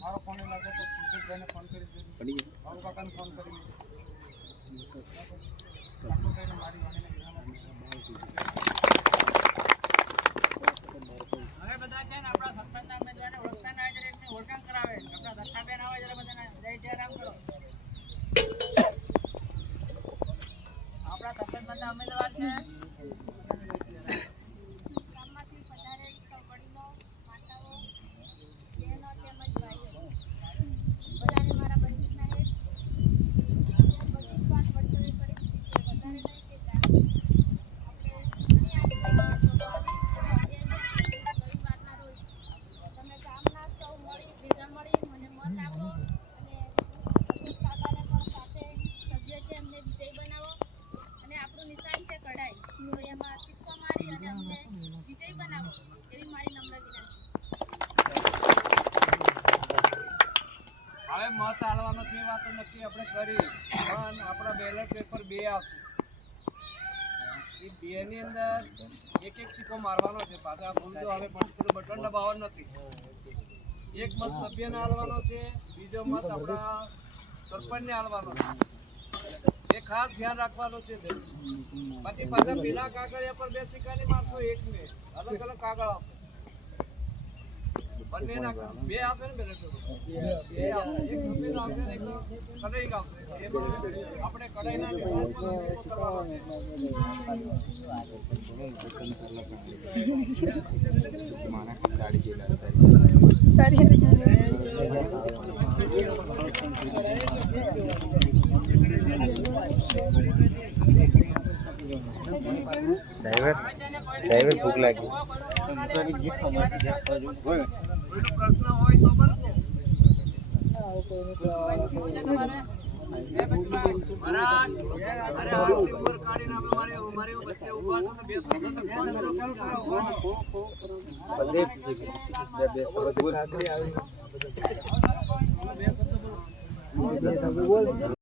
મારો ફોન લાગે તો ભાઈને ફોન કરી દેજો પડી ગયો બાબુ કાકાને ફોન કરી દેજો કાકો કઈને મારી વાણીને હવે બધા છે ને આપણા સરપંચના ઉમેદવારને ઓળખતા ના આવે એટલે ઓળખાણ કરાવે આપણા દત્તાબેન આવે એટલે બધાને જય જય રામ કરો આપણા સરપંચના ઉમેદવાર છે ગામમાંથી પધારે વડીલો માતાઓ બહેનો તેમજ ભાઈઓ બધાને મારા બંધુ સાહેબ બધી વાત વર્તવી પડી છે વધારે નહીં કહેતા તમે ગામના સૌ મળી ભેગા મળી મને મત આપો અને કાકાને પણ સાથે સભ્ય છે એમને વિજય બનાવો અને આપણું નિશાન છે કઢાઈ તો એમાં સિક્કો મારી અને અમને વિજય બનાવો એવી મારી નમ્ર વિનંતી. હવે મત આલવાનો છે વાતો નક્કી આપણે કરી પણ આપણા બેલેટ પેપર 2 આવશે એ 2 ની અંદર એક એક સિક્કો મારવાનો છે પાછા ભૂલજો હવે બટન દબાવવાનો નથી એક મત સભ્યને આલવાનો છે બીજો મત આપણા સરપંચને આલવાનો છે એ ખાસ ધ્યાન રાખવાનું છે પછી પાછા પેલા કાગળિયા પર 2 સિક્કાની મારશો એક ને અલગ અલગ કાગળ આપો બંને ના 2 આવશે ને બેલેટ પેપર 2 આવશે એક સભ્યનો આવશે ને એક કઢાઈ આવશે એમાં આપણે કઢાઈના વિભાગમાં કરવાનો છે મારા ગાડી જેલા ड्राइवर भूख लगी प्रश्न હોય તો બનકો મહારાજ અરે આ ઉપર કાઢીને અમે મારે વચ્ચે ઊભા છો ને બે શબ્દ તો બંને બે શબ્દ બોલ